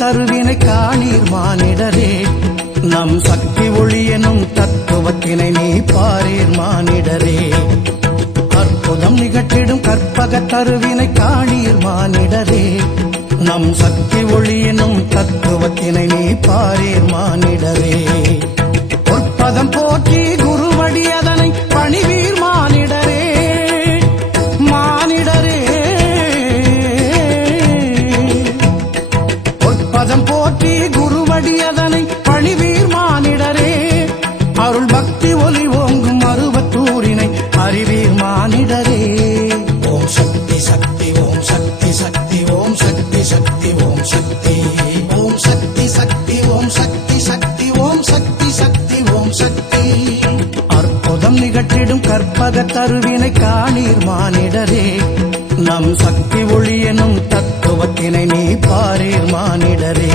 தருவினை காணீர் மானிடரே. நம் சக்தி ஒளி எனும் தத்துவத்தினை நீ பாரீர் மானிடரே. அற்புதம் நிகழ்த்திடும் கற்பக தருவினை காணீர் மானிடரே. நம் சக்தி ஒளி எனும் தத்துவத்தினை நீ பாரீர் மானிடரே. பொற்பதம் போற்றி குருவடி அதனை பணிவீர் மானிடரே. மானிடரே பொற்பதம் போற்றி குருவடி அதனை பணிவீர் மானிடரே. அருள் பக்தி ஒலி ஓங்கும் அருவத்தூரினை அறிவீர் மானிடரே. ஓம் சக்தி சக்தி ஓம் சக்தி சக்தி ஓம் சக்தி சக்தி ஓம் சக்தி ஓம் சக்தி சக்தி ஓம் சக்தி சக்தி ஓம் சக்தி சக்தி ஓம் சக்தி. அற்புதம் நிகழ்த்திடும் கற்பக தருவினை காணீர் மானிடரே. நம் சக்தி ஒளி எனும் தத்துவத்தினை நீ பாரீர் மானிடரே.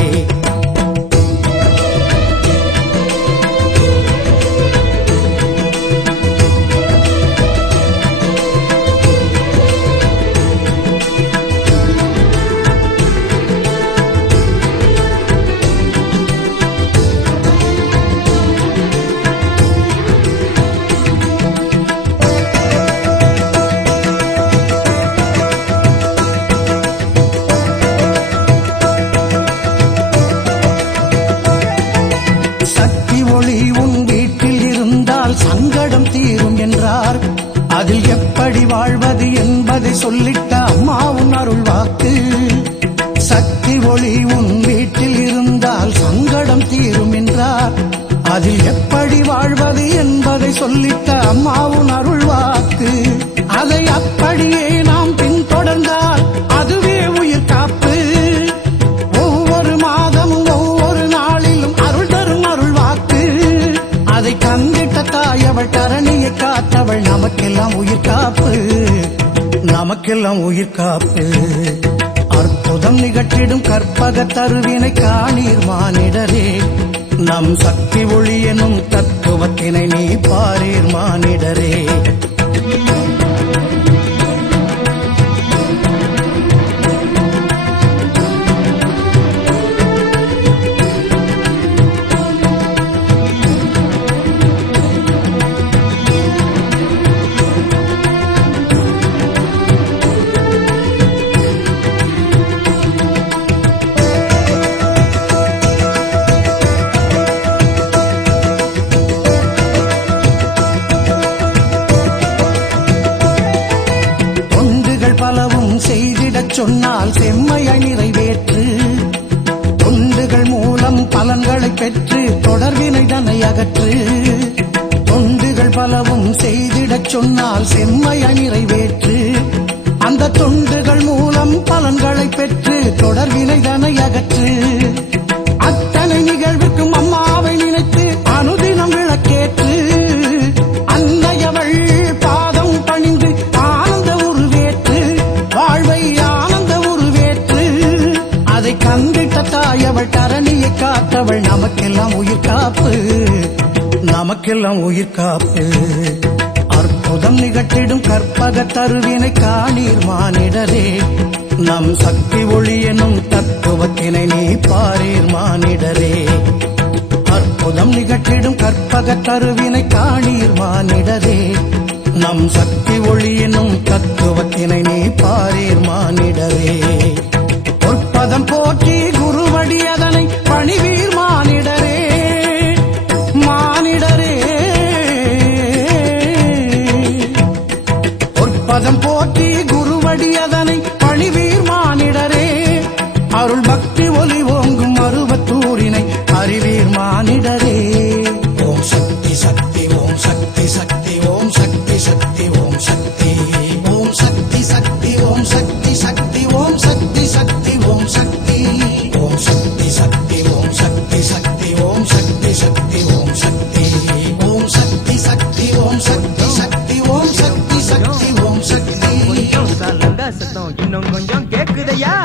சங்கடம் தீரும் என்றார். அதில் எப்படி வாழ்வது என்பதை சொல்லிட்ட அம்மா உன் அருள் வாக்கு. சக்தி ஒளி உன் வீட்டில் இருந்தால் சங்கடம் தீரும் என்றார். அதில் எப்படி வாழ்வது என்பதை சொல்லிட்ட அம்மா உன் அருள் வாக்கு. அதை அப்படியே நாம் பின்தொடர்ந்தால் அதுவே உயிர் காப்பு. ஒவ்வொரு மாதமும் ஒவ்வொரு நாளிலும் அருள் தரும் அருள் வாக்கு. அதை கண்டிட்ட தாயவள் தரணியை காத்தவள் நமக்கெல்லாம் உயிர் காப்பு. நமக்கெல்லாம் உயிர் காப்பு. அற்புதம் நிகழ்த்திடும் கற்பக தருவினை காணீர் மானிடரே. நம் சக்தி ஒளி எனும் தத்துவத்தினை நீ பாரீர் மானிடரே. சொன்னால் செம்மையாய் நிறைவேற்று. தொண்டுகள் மூலம் பலன்களை பெற்று தொடர்வினை தன்னை அகற்று. தொண்டுகள் பலவும் செய்திடச் சொன்னால் செம்மையாய் நிறைவேற்று. அந்த தொண்டுகள் மூலம் பலன்களை பெற்று தொடர்வினை தன்னை அகற்று. அத்தனை நிகழ்வுக்கும் அம்மாவை நினைத்து அனுதினம் விளக்கேற்று. அன்னையவள் பாதம் பணிந்து ஆனந்த உருவேற்று. வாழ்வை கண்டிட்ட தாயவள் தரணியை காத்தவள் நமக்கெல்லாம் உயிர் காப்பு. நமக்கெல்லாம் உயிர் காப்பு. அற்புதம் நிகழ்த்திடும் கற்பக தருவினை காணீர் மானிடரே. நம் சக்தி ஒளி எனும் தத்துவத்தினை நீ பாரீர் மானிடரே. அற்புதம் நிகழ்த்திடும் கற்பக தருவினை காணீர் மானிடரே. நம் சக்தி ஒளி எனும் தத்துவத்தினை நீ பாரீர் மானிடரே. பொற்பதம் போற்றி குருவடி அதனை பணிவீர் மானிடரே. மானிடரே பொற்பதம் போற்றி குருவடி அதனை பணிவீர் மானிடரே. அருள் பக்தி ஒலி ஓங்கும் அருவத்தூரினை அறிவீர் மானிடரே. ஓம் சக்தி சக்தி ஓம் சக்தி சக்தி ஓம் சக்தி சக்தி ஓம் சக்தி ஓம் சக்தி சக்தி ஓம் சக்தி சக்தி ஓம் சக்தி சக்தி ஓம் சக்தி ஓம் சக்தி சக்தி ஓம் சக்தி சக்தி ஓம் சக்தி சக்தி ஓம் சக்தி ஓம் சக்தி சக்தி ஓம் சக்தி சக்தி ஓம் சக்தி சக்தி ஓம் சக்தி. கொஞ்சம் சலங்க சத்தம் இன்னும் கொஞ்சம் கேக்குதையா?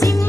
சிம்ம